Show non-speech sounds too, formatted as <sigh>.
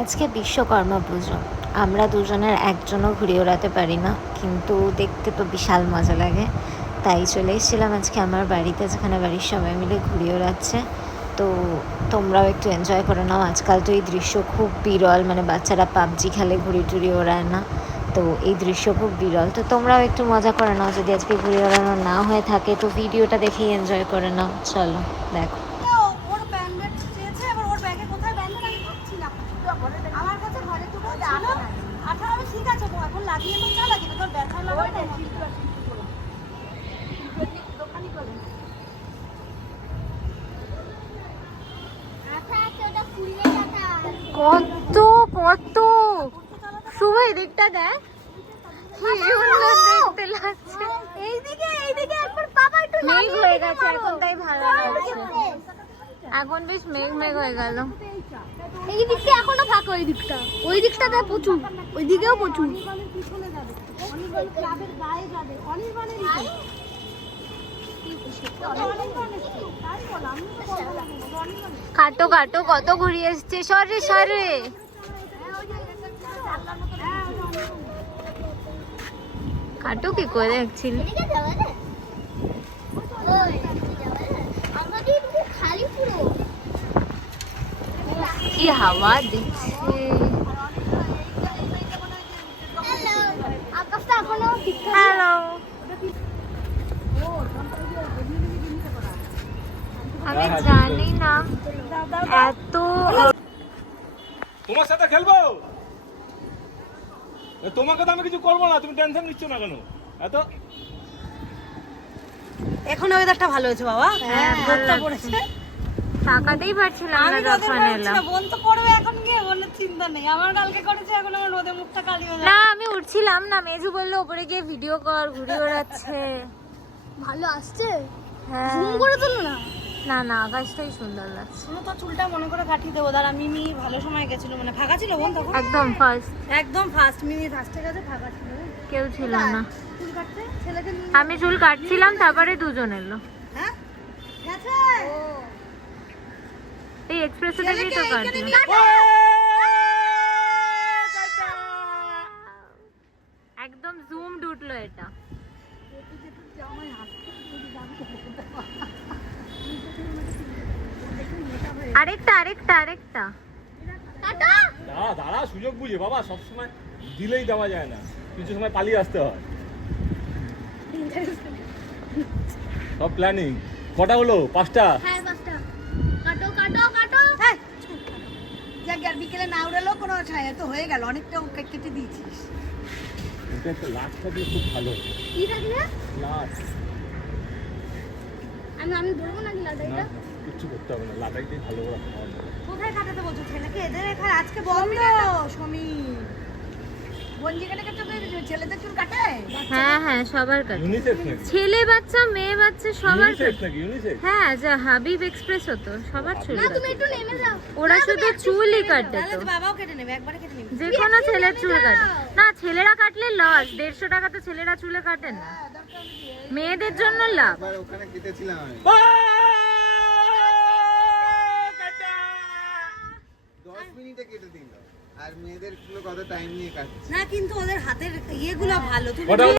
আজকে বিশ্বকর্মা পুজো। আমরা দুজনের একজনও ঘুরে ওড়াতে পারি না, কিন্তু দেখতে তো বিশাল মজা লাগে। তাই চলে এসেছিলাম আজকে আমার বাড়িতে, যেখানে বাড়ির সবাই মিলে ঘুরে ওড়াচ্ছে। তো তোমরাও একটু এনজয় করে নাও। আজকাল তো এই দৃশ্য খুব বিরল মানে বাচ্চারা পাবজি খেলে ঘুরে টুরি ওড়ায় না। তো এই দৃশ্য খুব বিরল। তো তোমরাও একটু মজা করে নাও। যদি আজকে ঘুরে ওড়ানো না হয়ে থাকে, তো ভিডিওটা দেখেই এনজয় করে নাও। চলো, দেখো। আছে গো, এখন লাগিয়ে তো চালা কিন্তু তোর ব্যথা লাগাবে না দোকানি করে। কত কত? শুভ এদিকটা দেখ। কি সুন্দর দেখতে লাগছে এইদিকে এইদিকে একবার পাপা একটু মেঘ হয়ে গেছে এখন তাই ভালো লাগছে এখন বেশ মেঘ মেঘ হয়ে গেল। এই দিকটা এখনও ফাঁকা ওই দিকটা। ওই দিকটাতে প্রচুর ওই দিকেও প্রচুর। তো কাটো কাটো কত ঘুরিয়ে এসছে? সরে সরে। কাটো কি করে দেখছিলি এদিকে যাবে না ওই এদিকে যাবে না আমাদের এদিকে খালি পুরো কি হাওয়া দিচ্ছে? হ্যালো আমি জানি না। এত তোমার সাথে খেলব? তোমাকে তো আমি কিছু করব না তুমি টেনশন নিচ্ছ না কেন? এত এখন ওয়েদারটা ভালো হয়েছে বাবা। হ্যাঁ, পড়েছে। তাকাতেই পারছিলাম আমি না যখন এলাম। বোন তো পড়বে এখন গিয়ে বলে চিন্তা নেই। আমার কালকে করেছে এখন আমার রোদে মুখটা কালি হয়ে না আমি উঠছিলাম না মেজু বলল ওপরে গিয়ে ভিডিও কর ঘুরে ওড়াচ্ছে। <laughs> ভালো আসছে? হ্যাঁ। জুম করে তোলো না। না না আকাশটাই সুন্দর লাগছে। শুনো তো চুলটা মনে করে কাটিয়ে দেবো। দাঁড়া মিমি ভালো সময় গেছিল মানে। ফাঁকা ছিল বোন তখন? একদম ফার্স্ট একদম ফার্স্ট মিমি ফার্স্টে গেছে ফাঁকা ছিল। কেউ ছিল না। আমি চুল কাটছিলাম তারপরে দুজন এলো। হ্যাঁ? গেছে? এই এক্সপ্রেসে তো কাটলো একদম জুম উঠল এটা। আরেকটা আরেকটা আরেকটা। দাঁড়া দাঁড়া সুযোগ বুঝে বাবা সবসময় দিলেই দেওয়া যায় না। কিছু সময় পালিয়ে আসতে হয়। সব প্ল্যানিং কটা হলো? পাঁচটা হ্যাঁ পাঁচটা কাটো কাটো কাটো হ্যাঁ বিকেলে না উড়ালো কোনো ছায়া তো হয়ে গেল অনেকটা কেটে কেটে দিয়েছিস। এটা একটা লাস্টটা দিয়ে খুব ভালো। কি থাকবে লাস্ট আমি আমি লাদাইটা করতে হবে না লাদাইটাই ভালো করে খাওয়া কোথায় কাটাতে বলছো ছেলেকে? এদের এখানে আজকে বন্ধ। ছেলেদের চুল কাটে? হ্যাঁ হ্যাঁ সবার কাছে। ছেলে বাচ্চা মেয়ে বাচ্চা সবার কাছে হ্যাঁ যা হাবিব এক্সপ্রেস হতো সবার চুল না কাটে। তুমি একটু নেমে যাও। ওরা শুধু চুলই কাটে তো। যে কোনো ছেলের চুল কাটে। না ছেলেরা কাটলে লস দেড়শো টাকা তো ছেলেরা চুলে কাটে না। মেয়েদের জন্য লাভ। ওখানে কেটেছিলাম মিনিটে কেটে দিল। আর মেয়েদেরগুলো কত টাইম নিয়ে কাটছে? না কিন্তু ওদের হাতের ইয়েগুলো ভালো।